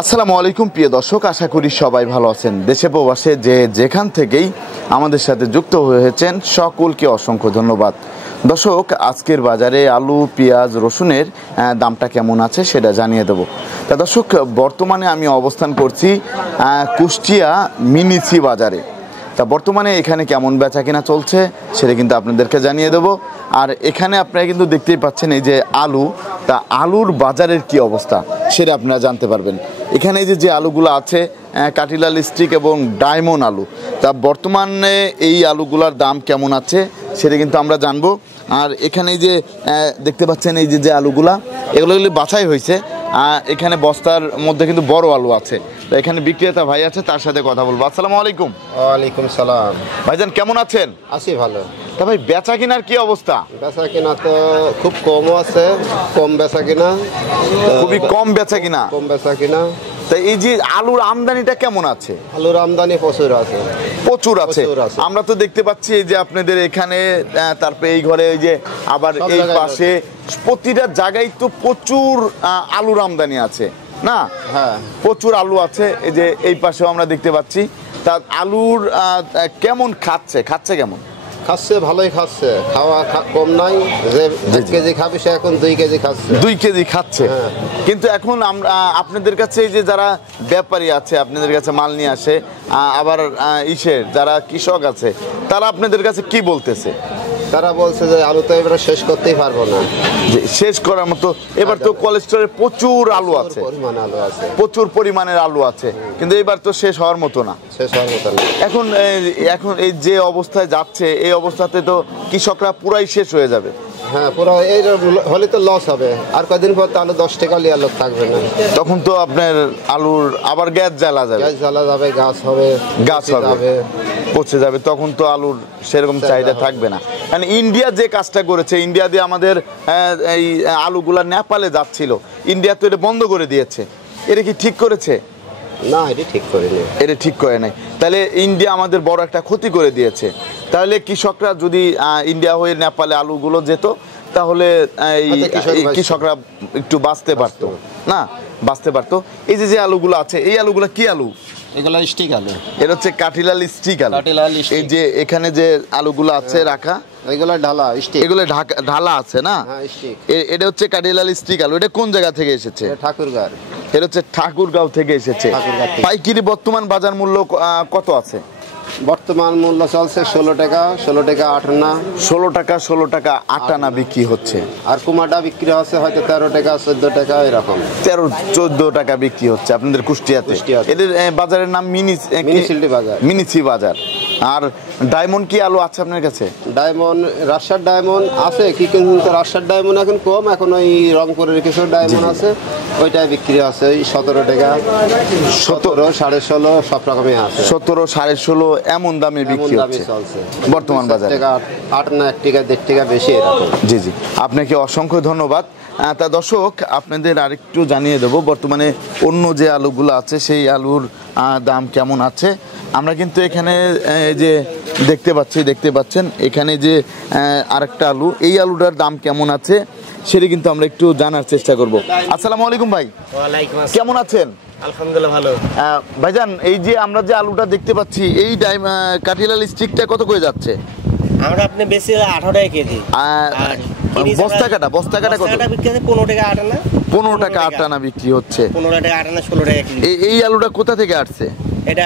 আসসালামু আলাইকুম প্রিয় দর্শক, আশা করি সবাই ভালো আছেন। দেশে প্রবাসে যে যেখান থেকেই আমাদের সাথে যুক্ত হয়েছেন সকলকে অসংখ্য ধন্যবাদ। দর্শক, আজকের বাজারে আলু, পেঁয়াজ, রসুনের দামটা কেমন আছে সেটা জানিয়ে দেব। তা দর্শক, বর্তমানে আমি অবস্থান করছি কুষ্টিয়া মিনিসি বাজারে। তা বর্তমানে এখানে কেমন বেচা কিনা চলছে সেটা কিন্তু আপনাদেরকে জানিয়ে দেবো। আর এখানে আপনারা কিন্তু দেখতেই পাচ্ছেন এই যে আলু, তা আলুর বাজারের কি অবস্থা সেটা আপনারা জানতে পারবেন। এখানে যে আলুগুলো আছে কাটিলাল স্টিক এবং ডায়মন্ড আলু, তা বর্তমানে এই আলুগুলার দাম কেমন আছে সেটা কিন্তু আমরা জানবো। আর এখানে যে দেখতে পাচ্ছেন এই যে আলুগুলা, এগুলো বাছাই হয়েছে। এখানে বস্তার মধ্যে কিন্তু বড় আলু আছে। তো এখানে বিক্রেতা ভাই আছে, তার সাথে কথা বলবো। আসসালামু আলাইকুম। ওয়ালাইকুম সালাম। ভাইজান কেমন আছেন? আছি ভালো। তা ভাই বেচা কিনার কি অবস্থা? বেচা কিনা তো খুব কমও আছে, কম বেচা কিনা, খুবই কম বেচা কিনা। কম বেচা কিনা। তা এই যে আলুর আমদানিটা কেমন আছে? আলুর আমদানি প্রচুর আছে, প্রচুর আছে। আমরা তো দেখতে পাচ্ছি যে আপনাদের এখানে, তারপরে এই ঘরে, এই যে আবার এই পাশে, প্রতিটা জায়গায় তো প্রচুর আলুর আমদানি আছে না? হ্যাঁ, প্রচুর আলু আছে। এই যে এই পাশেও আমরা দেখতে পাচ্ছি। তা আলুর কেমন খাচ্ছে কেমন? খাচ্ছে ভালোই খাচ্ছে, খাওয়া কম নাই। যে 1 কেজি খাবে সে এখন 2 কেজি খাচ্ছে। 2 কেজি খাচ্ছে। কিন্তু এখন আমরা আপনাদের কাছে এই যে যারা ব্যাপারী আছে, আপনাদের কাছে মাল নিয়ে আসে, আবার যারা কৃষক আছে, তারা আপনাদের কাছে কি বলতেছে? তারা বলছে যে আলু তো এবারে শেষ করতেই পারবো না। যে শেষ করার মতো এবার তো কোলেস্টোরে প্রচুর আলু আছে, প্রচুর পরিমাণের আলু আছে, কিন্তু এবার তো শেষ হওয়ার মতো না। এখন এই যে অবস্থায় যাচ্ছে, এই অবস্থাতে তো কৃষকরা পুরাই শেষ হয়ে যাবে। হ্যাঁ, পুরো এই হলে তো লস হবে। আর কয়েকদিন পর তো আলু 10 টাকা লিয়ার লোক থাকবে না। তখন তো আপনার আলুর আবার গ্যাস জ্বালা যাবে, গাছ হবে, পচে যাবে। তখন তো আলুর সেরকম চাহিদা থাকবে না। কারণ ইন্ডিয়া যে কাজটা করেছে, ইন্ডিয়া দিয়ে আমাদের এই আলুগুলা নেপালে যাচ্ছিল, ইন্ডিয়া তো এটা বন্ধ করে দিয়েছে। এটা কি ঠিক করেছে? না, এটা ঠিক করেনি। এটা ঠিক করে নাই। তাহলে ইন্ডিয়া আমাদের বড় একটা ক্ষতি করে দিয়েছে। তাহলে কৃষকরা যদি ইন্ডিয়া হয়ে নেপালে আলুগুলো যেত, তাহলে কৃষকরা একটু বাঁচতে পারতো না, বাঁচতে পারতো। এই যে আলুগুলো আছে, এই আলুগুলো কি আলু? এগুলো স্টিক আলু। এটা হচ্ছে কাটিলাল স্টিক আলু। এই যে এখানে যে আলুগুলো আছে রাখা, এগুলো ঢালা স্টিক, এগুলো ঢালা আছে না? এটা হচ্ছে কাটিলাল স্টিক আলু। এটা কোন জায়গা থেকে এসেছে? ঠাকুরগাঁও। এটা হচ্ছে ঠাকুরগাঁও থেকে এসেছে। পাইকারি বর্তমান বাজার মূল্য কত আছে? বর্তমান মূল্য চলছে 16 টাকা, 16 টাকা 8 আনা। 16 টাকা 8 আনা বিক্রি হচ্ছে। আর কুমাটা বিক্রি হচ্ছে হয়তো 13 টাকা 14 টাকা এরকম। 13-14 টাকা বিক্রি হচ্ছে আপনাদের কুষ্টিয়াতে। এদের বাজারের নাম মিনিসি বাজার। আর ডায়মন্ড কি আলু আছে আপনার কাছে? ডায়মন্ড, রাজশাহীর ডায়মন্ড আছে কি, কিন্তু রাজশাহীর ডায়মন্ড এখন কম। এখন ওই রংপুরের কিছু ডায়মন্ড আছে, ওইটাই বিক্রি আছে ওই 17 টাকা, 17, 16.5 সব রকমই আছে। 17, 16.5 এমন দামে বিক্রি হচ্ছে বর্তমান বাজারে। 8 না 1 টাকা 1.5 টাকা বেশি এরকম। জি, আপনাকে অসংখ্য ধন্যবাদ। তা দর্শক, আপনাদের আরেকটু জানিয়ে দেবো বর্তমানে অন্য যে আলুগুলো আছে সেই আলুর দাম কেমন আছে। আমরা কিন্তু এখানে যে দেখতে পাচ্ছেন এখানে যে আরেকটা আলু, এই আলুটার দাম কেমন আছে সেটা কিন্তু আমরা একটু জানার চেষ্টা করব। আসসালামু আলাইকুম ভাই। ওয়ালাইকুম আসসালাম। কেমন আছেন? আলহামদুলিল্লাহ ভালো। ভাইজান, এই যে আমরা যে আলুটা দেখতে পাচ্ছি, এই কাটিলাল স্টিকটা কত করে যাচ্ছে? আমরা আপনি বেশি 18 টাকা কেজি। বস্তা কাটা কত? বিক্রি হচ্ছে 15 টাকা 8 আনা। 15 টাকা 8 আনা বিক্রি হচ্ছে। 15 টাকা 8 আনা, 16 টাকা কেজি। এই আলুটা কোথা থেকে আসছে? এটা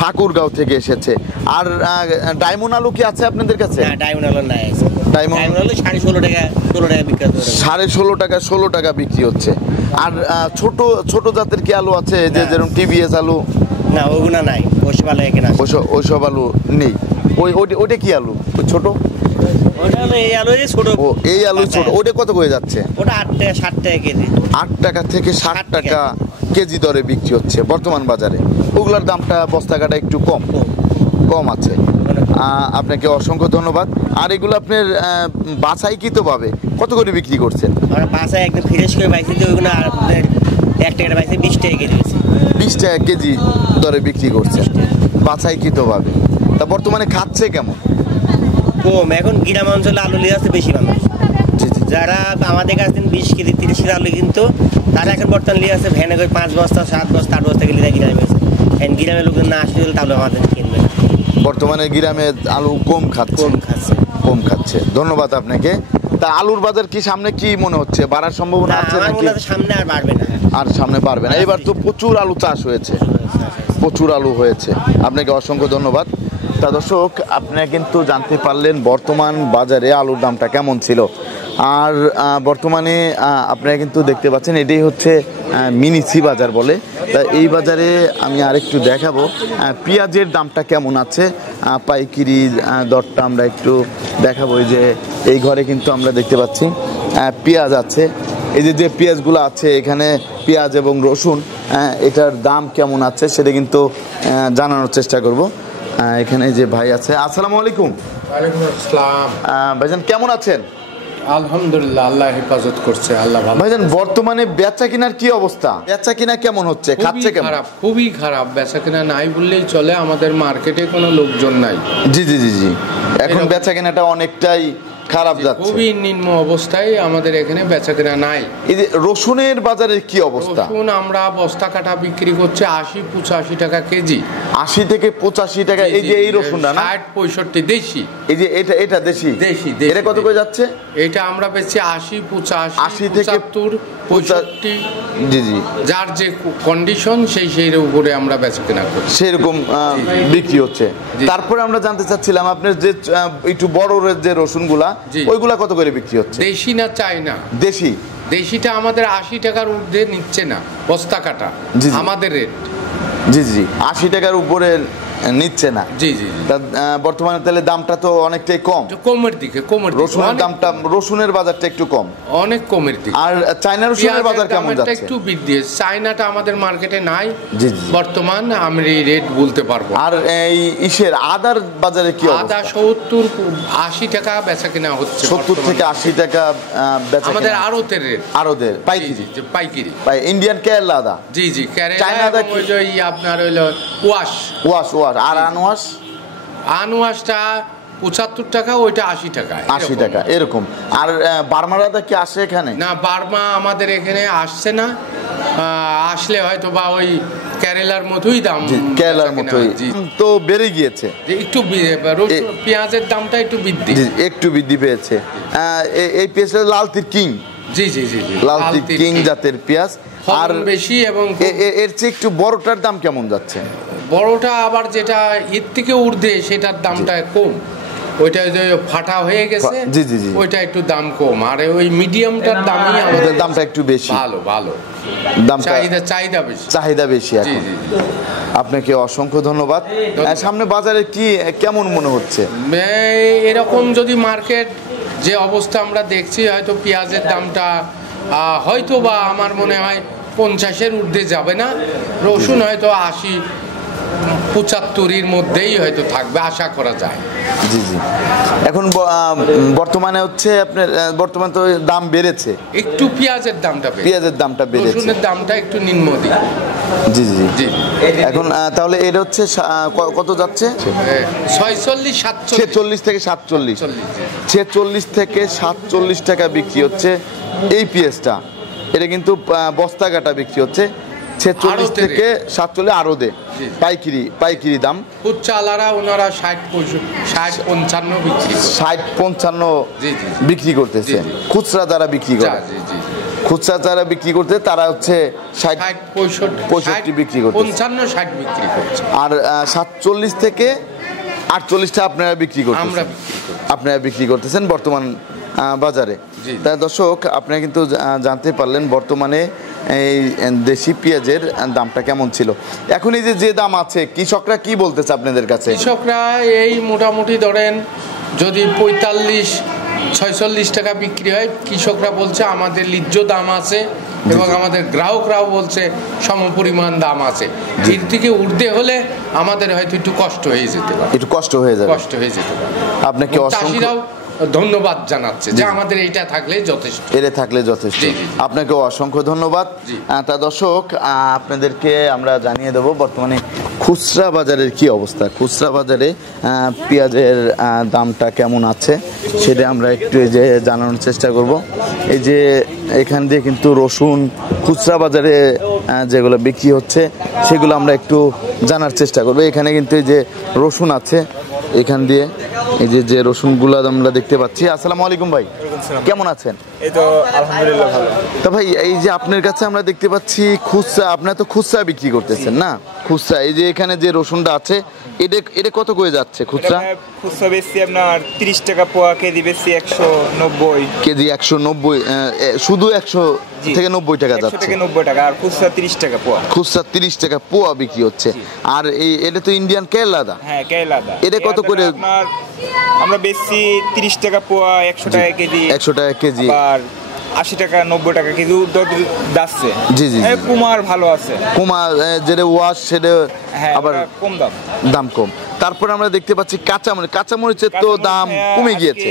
ঠাকুরগাঁও থেকে এসেছে। আর ডায়মন্ড আলু কি আছে আপনাদের কাছে? না, ডায়মন্ড আলু নাই। ডায়মন্ড আলু 16.5 টাকা 16 টাকা বিক্রি হচ্ছে। 16.5 টাকা বিক্রি হচ্ছে। আর ছোট জাতের কি আলু আছে, যে যেরকম টিবিএস আলু? না, ওগুলা নাই। ওইসব আলু এখানে ওইসব আলু নেই। ওইটা কি আলু? ছোট এই আলু ছোট। এই আলু ছোট। ওটা কত করে যাচ্ছে? ওটা 8 টাকা 60 টাকা কেজি। 8 টাকা থেকে 60 টাকা কেজি দরে বিক্রি হচ্ছে বর্তমান বাজারে। ওগুলোর দামটা বস্তা কাটা একটু কম আছে। আপনাকে অসংখ্য ধন্যবাদ। আর এগুলো আপনার বাছাইকৃতভাবে কত করে বিক্রি করছেন? আমরা বাছাই একদম ফ্রেশ করে বাইছি, ওইগুলো 1 টাকা বাইছি 20 টাকা কেজি। 20 টাকা কেজি দরে বিক্রি করছেন বাছাইকৃতভাবে। তা বর্তমানে খাচ্ছে কেমন? কম। এখন গ্রাম অঞ্চলে আলু নিয়ে আসছে বেশি মানুষ। যারা আমাদের কাছে 20 কেজি 30 কেজি আলু কিন্তু তারা এখন বর্তমান লিয়ে আছে ভ্যানে করে 5 বস্তা 7 বস্তা 8 বস্তা গেলে গ্রামে আছে। এখন গ্রামের লোকজন না আসলে তাহলে আমাদের কিনবে না। বর্তমানে গ্রামে আলু কম খাচ্ছে। ধন্যবাদ আপনাকে। তা আলুর বাজার কি সামনে কি মনে হচ্ছে বাড়ার সম্ভাবনা আছে আমার নাকি? মনে হয় সামনে আর বাড়বে না। আর সামনে বাড়বে না। এবার তো প্রচুর আলু চাষ হয়েছে, প্রচুর আলু হয়েছে। আপনাকে অসংখ্য ধন্যবাদ। তা দর্শক, আপনারা কিন্তু জানতে পারলেন বর্তমান বাজারে আলুর দামটা কেমন ছিল। আর বর্তমানে আপনারা কিন্তু দেখতে পাচ্ছেন এটাই হচ্ছে মিনিসি বাজার বলে। তা এই বাজারে আমি আরেকটু দেখাবো পেঁয়াজের দামটা কেমন আছে, পাইকারি দরটা আমরা একটু দেখাবো। এই যে এই ঘরে কিন্তু আমরা দেখতে পাচ্ছি পেঁয়াজ আছে। এই যে পেঁয়াজগুলো আছে এখানে, পেঁয়াজ এবং রসুন, এটার দাম কেমন আছে সেটা কিন্তু জানানোর চেষ্টা করব। এখানে যে ভাই আছে, আসসালামু আলাইকুম। ওয়ালাইকুম আসসালাম। ভাইজান কেমন আছেন? আলহামদুলিল্লাহ, আল্লাহ হেফাজত করছে, আল্লাহ ভালো। ভাইজান বর্তমানে বেচা কিনার কি অবস্থা? বেচা কিনা কেমন হচ্ছে, খাচ্ছে কেমন? খারাপ, খুবই খারাপ। বেচা কিনা নাই বললেই চলে, আমাদের মার্কেটে কোনো লোকজন নাই। জি জি জি জি, এখন বেচা কিনাটা অনেকটাই খারাপ যাচ্ছে, খুবই নিম্ন অবস্থায় আমাদের এখানে বেচা কিনা নাই। এই যে রসুনের বাজারের কি অবস্থা? রসুন আমরা বস্তা কাটা বিক্রি করছে 80-85 টাকা কেজি। 80 থেকে 85 টাকা। এই যে এই রসুনটা না, 60-65 দেশি। এই যে এটা দেশি। এটা কত করে যাচ্ছে? এটা আমরা বেচছি 80-85, 80 থেকে 75-65। জি জি, যার যে কন্ডিশন সেই উপরে আমরা বেচা কেনা করছি, সেরকম বিক্রি হচ্ছে। তারপরে আমরা জানতে চাচ্ছিলাম আপনার যে একটু বড় যে রসুনগুলা, ওইগুলা কত করে বিক্রি হচ্ছে? দেশি না চায়না? দেশি। দেশিটা আমাদের 80 টাকার ঊর্ধ্বে নিচ্ছে না বস্তা কাটা, আমাদের রেট। জি জি, 80 টাকার উপরে নিচ্ছে না। জি জি, বর্তমানে তাহলে দামটা তো অনেকটাই কম, কমের দিকে। রসুনের দামটা, রসুনের বাজারটা একটু কম, অনেক কমের দিকে। আর চায়না রসুনের বাজার কেমন যাচ্ছে? একটু বৃদ্ধি। চায়নাটা আমাদের মার্কেটে নাই বর্তমান, আমি রেট বলতে পারবো। আর এই ইসের আদার বাজারে কি অবস্থা? আদা 70-80 টাকা বেচা কিনা হচ্ছে। 70 থেকে 80 টাকা বেচা আমাদের আড়তের রেট। আড়তের পাইকারি। পাইকারি ইন্ডিয়ান কেরালা আদা। জি জি, কেরালা আদা। আপনার হইলো ওয়াশ। আর আনোয়াশটা 75 টাকা, ওইটা 80 টাকা। 80 টাকা এরকম। আর বার্মার আদা কি আসে এখানে? না, বার্মা আমাদের এখানে আসছে না। আসলে হয়তো বা ওই কেরালার মতোই দাম, কেরালার মতোই তো বেড়ে গিয়েছে একটু। পেঁয়াজের দামটা একটু বৃদ্ধি পেয়েছে। এই পেঁয়াজটা লাল তীর কিং। জি জি জি, লাল তীর কিং জাতের পেঁয়াজ। আর বেশি এবং এর চেয়ে একটু বড়টার দাম কেমন যাচ্ছে? বড়টা আবার যেটা এর থেকে ঊর্ধ্বে সেটার দামটা কম। ওইটা যে ফাটা হয়ে গেছে, জি জি জি, ওইটা একটু দাম কম। আর ওই মিডিয়ামটার দামই আমাদের দামটা একটু বেশি। ভালো দাম, চাহিদা বেশি এখন। আপনাকে অসংখ্য ধন্যবাদ। সামনে বাজারে কি কেমন মনে হচ্ছে? এরকম যদি মার্কেট যে অবস্থা আমরা দেখছি, হয়তো পেঁয়াজের দামটা হয়তো বা আমার মনে হয় 50-এর ঊর্ধ্বে যাবে না। রসুন হয়তো 80-75-এর মধ্যেই হয়তো থাকবে, আশা করা যায়। জি জি, এখন বর্তমানে হচ্ছে আপনার বর্তমানে তো দাম বেড়েছে একটু, পেঁয়াজের দামটা বেড়েছে, রসুনের দামটা একটু নিম্নদিক। জি জি জি, এখন তাহলে এটা হচ্ছে কত যাচ্ছে? 46 থেকে 47, 46 থেকে 47 টাকা বিক্রি হচ্ছে এই পেঁয়াজটা। এটা কিন্তু বস্তা কাটা বিক্রি হচ্ছে 46 থেকে 47 আড়তে পাইকারি দাম। খুচরা ওনারা 60-55 বিক্রি, 60-55 বিক্রি করতেছে। খুচরা যারা বিক্রি করে, তারা হচ্ছে 60-65 বিক্রি করছে, 55-60 বিক্রি করছে। আর 47 থেকে 48টা আপনারা বিক্রি করতেছেন বর্তমান বাজারে। তাই দর্শক, আপনারা কিন্তু জানতে পারলেন বর্তমানে এই দেশি পেঁয়াজের দামটা কেমন ছিল। এখন এই যে দাম আছে, কৃষকরা কি বলতেছে আপনাদের কাছে? কৃষকরা এই মোটামুটি ধরেন যদি 45-46 টাকা বিক্রি হয়, কৃষকরা বলছে আমাদের ন্যায্য দাম আছে এবং আমাদের গ্রাহকরাও বলছে সমপরিমাণ দাম আছে। এর থেকে ঊর্ধ্বে হলে আমাদের হয়তো একটু কষ্ট হয়ে যেতে পারে, আপনাকে চাষিরাও ধন্যবাদ জানাচ্ছে যে আমাদের এটা থাকলে যথেষ্ট। আপনাকে অসংখ্য ধন্যবাদ। তা দর্শক, আপনাদেরকে আমরা জানিয়ে দেব বর্তমানে খুচরা বাজারের কি অবস্থা, খুচরা বাজারে পেঁয়াজের দামটা কেমন আছে সেটা আমরা একটু এই যে জানানোর চেষ্টা করব। এই যে এখান দিয়ে কিন্তু রসুন খুচরা বাজারে যেগুলো বিক্রি হচ্ছে সেগুলো আমরা একটু জানার চেষ্টা করব। এখানে কিন্তু এই যে রসুন আছে, এখান দিয়ে এই যে রসুনগুলো আমরা দেখতে পাচ্ছি। আসসালামু আলাইকুম ভাই, কেমন আছেন? এই তো আলহামদুলিল্লাহ ভালো। তো ভাই এই যে আপনার কাছে আমরা দেখতে পাচ্ছি খুচরা, আপনার তো খুচরা বিক্রি করতেছেন না? খুচরা এই যে এখানে যে রসুনটা আছে এটা কত করে যাচ্ছে খুচরা? খুচরা বেশি আপনার 30 টাকা পোয়া, কেজি বেশি 190 কেজি 190, শুধু 100 থেকে 90 টাকা যাচ্ছে। 90 টাকা, আর খুচরা 30 টাকা পোয়া। খুচরা 30 টাকা পোয়া বিক্রি হচ্ছে। আর এটা তো ইন্ডিয়ান কেরালা দা। হ্যাঁ কেরালা। এটা কত করে? আপনার আমরা বেশি 30 টাকা পোয়া, 100 টাকা কেজি। 100 টাকা কেজি। আর 80 টাকা 90 টাকা কেজি যাচ্ছে। জি জি। কুমার ভালো আছে। কুমার যেটা ওয়াশ সেটা আবার কম দাম কম। তারপর আমরা দেখতে পাচ্ছি কাঁচামরিচের তো দাম কমে গিয়েছে।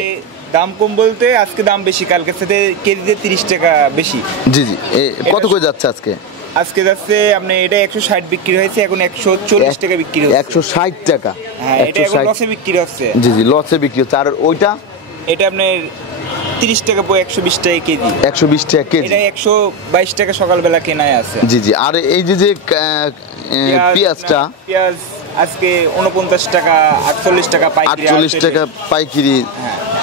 দাম কম বলতে আজকে দাম বেশি, কালকের সাথে কেজিতে 30 টাকা বেশি। জি জি। কত করে যাচ্ছে আজকে? আজকে যাচ্ছে আপনি এটা 160 বিক্রি হয়েছে, এখন 140 টাকা বিক্রি হচ্ছে। 160 টাকা। হ্যাঁ এটা এখন লসে বিক্রি হচ্ছে। জি জি, লসে বিক্রি হচ্ছে। আর ওইটা এটা আপনার 30 টাকা পো, 120 টাকা কেজি। 120 টাকা কেজি। এটা 122 টাকা সকালবেলা কেনায় আছে। জি জি। আর এই যে পেঁয়াজটা, পেঁয়াজ আজকে 49 টাকা 48 টাকা পাইকারি। 48 টাকা পাইকারি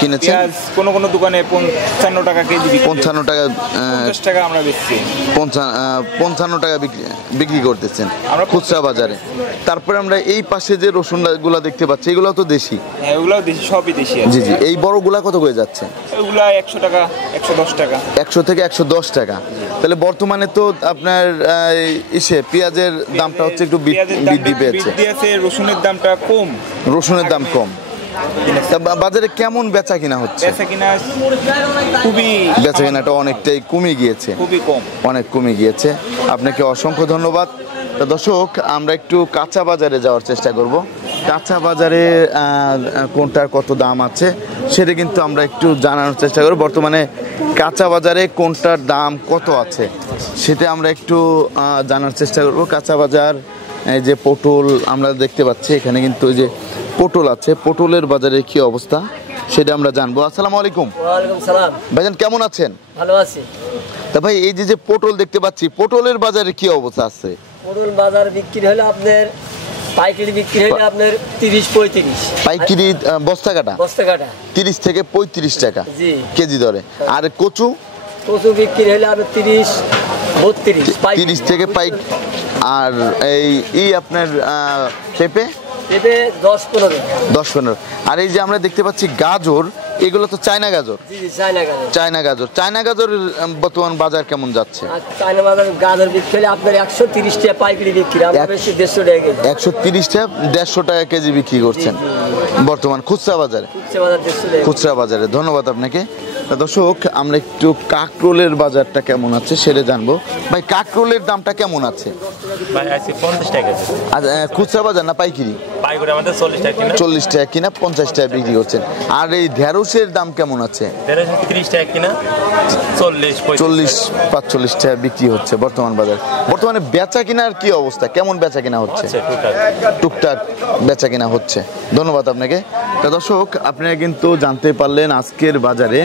কিনেছেন। পেঁয়াজ কোন দোকানে 55 টাকা কেজি, 55 টাকা, 50 টাকা আমরা বেচছি। 55 টাকা বিক্রি করতেছেন খুচরা বাজারে। তারপরে আমরা এই পাশে যে রসুনগুলো দেখতে পাচ্ছি এগুলো তো দেশি। হ্যাঁ এগুলাও দেশি, সবই দেশি। জি জি। এই বড়গুলা কত করে যাচ্ছে? এগুলা 100 টাকা 110 টাকা। 100 থেকে 110 টাকা। তাহলে বর্তমানে তো আপনার পেঁয়াজের দামটা হচ্ছে একটু বৃদ্ধি পেয়েছে। রসুনের দামটা কম। রসুনের দাম কম। বাজারে কেমন বেচা কিনা হচ্ছে? বেচা কিনাটা অনেকটাই কমে গিয়েছে, খুবই কম, অনেক কমে গিয়েছে। আপনাকে অসংখ্য ধন্যবাদ। দর্শক আমরা একটু কাঁচা বাজারে যাওয়ার চেষ্টা করব। কাঁচা বাজারে কোনটার কত দাম আছে সেটা কিন্তু আমরা একটু জানানোর চেষ্টা করব। বর্তমানে কাঁচা বাজারে কোনটার দাম কত আছে সেটা আমরা একটু জানার চেষ্টা করব। কাঁচা বাজার এই যে পটল আমরা দেখতে পাচ্ছি, এখানে কিন্তু ওই যে পটল আছে, পটলের বাজারে কি অবস্থা সেটা আমরা জানবো। আসসালামু আলাইকুম। ওয়ালাইকুম সালাম। ভাইজান কেমন আছেন? ভালো আছি। তা ভাই এই যে পটল দেখতে পাচ্ছি, পটলের বাজারে কি অবস্থা আছে? পটল বাজার বিক্রি হলো আপনার পাইকারি বিক্রি হলো আপনার 30-35। পাইকারি বস্তা কাটা 30 থেকে 35 টাকা জি কেজি দরে। আর কচু বিক্রি হলো আপনার 30-32 30 থেকে পাইক। আর এই আপনার পেঁপে 10-15। আর এই যে আমরা দেখতে পাচ্ছি গাজর, এগুলো তো চায়না গাজর। চায়না গাজর বর্তমান বাজার কেমন যাচ্ছে? চায়না বাজার গাজর বিক্রি হলে আপনার 130 টাকা পাইকারি বিক্রি, আমরা বেশি 150 টাকা কেজি। 130 টাকা 150 টাকা কেজি বিক্রি করছেন বর্তমান খুচরা বাজারে। খুচরা বাজারে। ধন্যবাদ আপনাকে। দর্শক আমরা একটু কাকরোলের বাজারটা কেমন আছে সেটা জানবো। ভাই কাকরোলের দামটা কেমন আছে? ভাই আছে 50 টাকা। খুচরা বাজার না পাইকারি? পাইকারি আমাদের 40 টাকা কিনা। 40 টাকা কিনা 50 টাকা বিক্রি করছেন। আর এই ঢেঁড়সের দাম কেমন আছে? ঢেঁড়স 30 টাকা কিনা 40-45 টাকা বিক্রি হচ্ছে বর্তমান বাজার। বর্তমানে বেচা কিনার কি অবস্থা, কেমন বেচা কিনা হচ্ছে? টুকটাক বেচা কিনা হচ্ছে। ধন্যবাদ আপনাকে। তা দর্শক আপনারা কিন্তু জানতে পারলেন আজকের বাজারে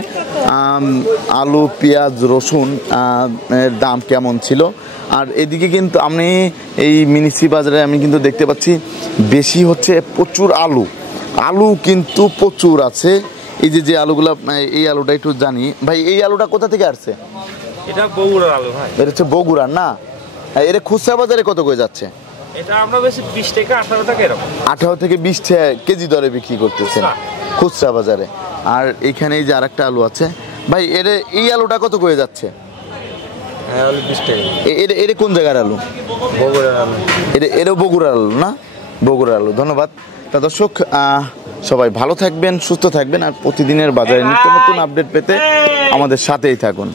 আলু, পেঁয়াজ, রসুন এর দাম কেমন ছিল। আর এদিকে কিন্তু আমি এই মিনিসি বাজারে আমি কিন্তু দেখতে পাচ্ছি বেশি হচ্ছে প্রচুর আলু কিন্তু প্রচুর আছে। এই যে আলুগুলা, এই আলুটা একটু জানি ভাই, এই আলুটা কোথা থেকে আসছে? এটা বগুড়ার আলু ভাই। এটা হচ্ছে বগুড়ার না? এটা খুচরা বাজারে কত করে যাচ্ছে? এটা আমরা বেশি 20 টাকা 18 টাকা এরকম। 18 থেকে 20 টাকা কেজি দরে বিক্রি করতেছেন খুচরা বাজারে। আর এখানে এই যে আরেকটা আলু আছে ভাই, এই আলুটা কত করে যাচ্ছে? আলু 20 টাকা। এটা কোন জায়গার আলু? বগুড়ার আলু। এটা বগুড়ার আলু না? বগুড়ার আলু। ধন্যবাদ। তা দর্শক সবাই ভালো থাকবেন, সুস্থ থাকবেন। আর প্রতিদিনের বাজারে নিত্য নতুন আপডেট পেতে আমাদের সাথেই থাকুন।